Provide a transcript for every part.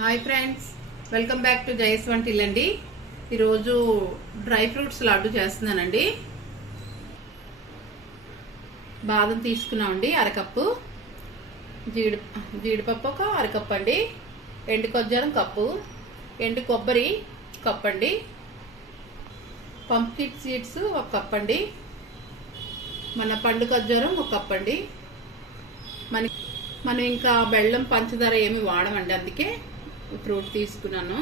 Hi friends, welcome back to Jaya svantaillu అండి. ఈరోజు dry fruits laddu చేస్తున్నానండి. బాదం తీసుకున్నామండి అరకప్పు, జీడిపప్పు ఒక అరకప్పు అండి, ఎండు ఖర్జూరం కప్పు, ఎండు కొబ్బరి కప్పు అండి, పంప్కిన్ సీడ్స్ ఒక కప్పు అండి, మన పండు ఖర్జూరం ఒక కప్పు అండి. మనం ఇంకా బెల్లం పంచదార ఏమి వాడమండి, అందుకే ఫ్రూట్ తీసుకున్నాను.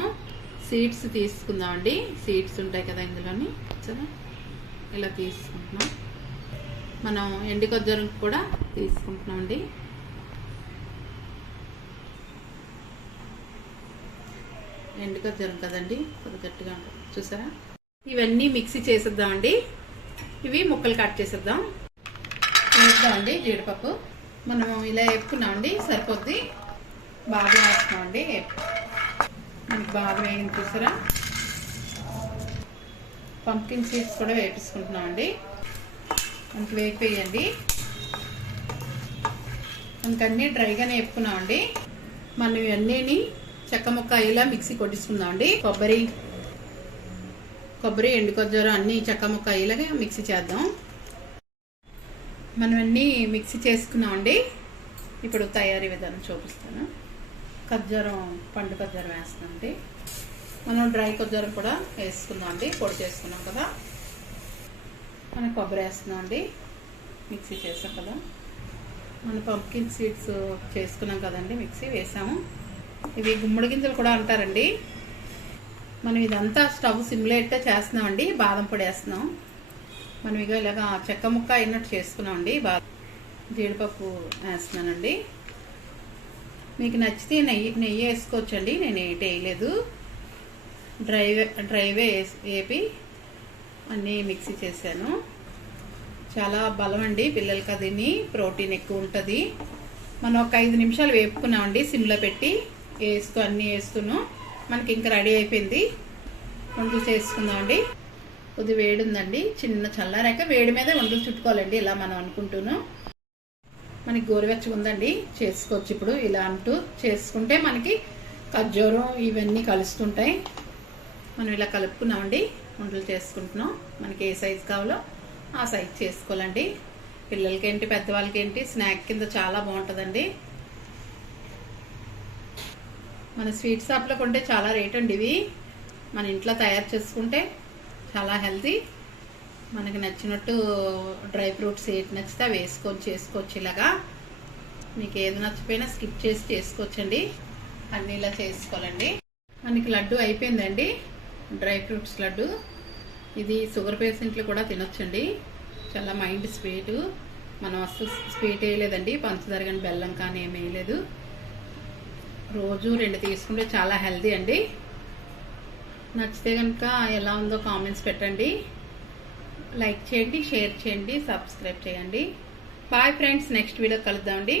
సీడ్స్ తీసుకుందామండి, సీడ్స్ ఉంటాయి కదా ఇందులోని, ఇలా తీసుకుంటున్నాం. మనం ఎండు ఖర్జూరం కూడా తీసుకుంటున్నాం అండి. ఎండు ఖర్జూరం కదండి, కొద్ది గట్టిగా ఉంటుంది చూసారా. ఇవన్నీ మిక్సీ చేసేద్దామండి. ఇవి ముక్కలు కట్ చేసేద్దాం. వేద్దామండి జీడిపప్పు. మనం ఇలా వేపుకున్నామండి, సరిపోద్ది. బాగా వేస్తున్నామండి, మనకి బాగా వేగింది చూసారా. పంప్కిన్ సీడ్స్ కూడా వేపించుకుంటున్నామండి. మనకి వేగిపోయండి, మనకి అన్నీ డ్రైగానే వేపుకున్నామండి. మనం ఇవన్నీ చెక్క ముక్క ఇలా మిక్సీ కొట్టించుకుందామండి. కొబ్బరి ఎండు ఖర్జూరం అన్నీ చెక్క ముక్క ఇలాగే మిక్సీ చేద్దాం. మనం అన్నీ మిక్సీ చేసుకున్నామండి. ఇప్పుడు తయారీ విధానం చూపిస్తాను. పండు ఖర్జూరం వేస్తామండి. మనం డ్రై ఖర్జూరం కూడా వేసుకుందాం అండి, పొడి చేసుకున్నాం కదా. మనం కొబ్బరి వేస్తున్నాం అండి, మిక్సీ చేసాం కదా. మనం పంప్కిన్ సీడ్స్ చేసుకున్నాం కదండి, మిక్సీ వేసాము. ఇవి గుమ్మడి గింజలు కూడా అంటారండి. మనం ఇదంతా స్టవ్ సిమ్లేట్గా చేస్తున్నామండి. బాదం పొడి వేస్తున్నాం. మనం ఇక ఇలాగా చెక్క ముక్క అయినట్టు చేసుకున్నామండి. జీడిపప్పు వేస్తున్నానండి. మీకు నచ్చితే నెయ్యి వేసుకోవచ్చండి, నేను ఏటి వేయలేదు. డ్రైవే వేపి అన్నీ మిక్సీ చేశాను. చాలా బలం అండి పిల్లలకి, అదిని ప్రోటీన్ ఎక్కువ ఉంటుంది. మనం ఒక 5 నిమిషాలు వేపుకున్నామండి సిమ్లో పెట్టి. అన్నీ వేస్తున్నాం. మనకి ఇంకా రెడీ అయిపోయింది. వంటలు చేసుకుందామండి. కొద్ది వేడి ఉందండి, చిన్న చల్లారాక వేడి మీద వంటలు చుట్టుకోవాలండి. ఇలా మనం అనుకుంటున్నాం. మనకి గోరువెచ్చగా ఉందండి, చేసుకోవచ్చు. ఇప్పుడు ఇలా అంటూ చేసుకుంటే మనకి ఖర్జూరం ఇవన్నీ కలుస్తుంటాయి. మనం ఇలా కలుపుకున్నామండి, వంటలు చేసుకుంటున్నాం. మనకి ఏ సైజు కావాలో ఆ సైజు చేసుకోవాలండి. పిల్లలకేంటి పెద్దవాళ్ళకేంటి స్నాక్ కింద చాలా బాగుంటుందండి. మన స్వీట్ షాప్లో కొంటే చాలా రేట్ అండి. ఇవి మన ఇంట్లో తయారు చేసుకుంటే చాలా హెల్తీ. మనకి నచ్చినట్టు డ్రై ఫ్రూట్స్ ఏది నచ్చితే వేసుకొని చేసుకోవచ్చు. ఇలాగా మీకు ఏది నచ్చిపోయినా స్కిప్ చేసి చేసుకోవచ్చండి. అన్నీ ఇలా చేసుకోవాలండి. మనకి లడ్డు అయిపోయిందండి, డ్రై ఫ్రూట్స్ లడ్డు. ఇది షుగర్ పేషెంట్లు కూడా తినొచ్చండి. చాలా మైండ్ స్వీటు. మనం అసలు స్వీట్ వేయలేదండి, పంచదార కానీ బెల్లం కానీ ఏమి వేయలేదు. రోజు 2 తీసుకుంటే చాలా హెల్తీ అండి. నచ్చితే కనుక ఎలా ఉందో కామెంట్స్ పెట్టండి, లైక్ చేయండి, షేర్ చేయండి, సబ్స్క్రైబ్ చేయండి. బాయ్ ఫ్రెండ్స్, నెక్స్ట్ వీడియో కలుద్దామండి.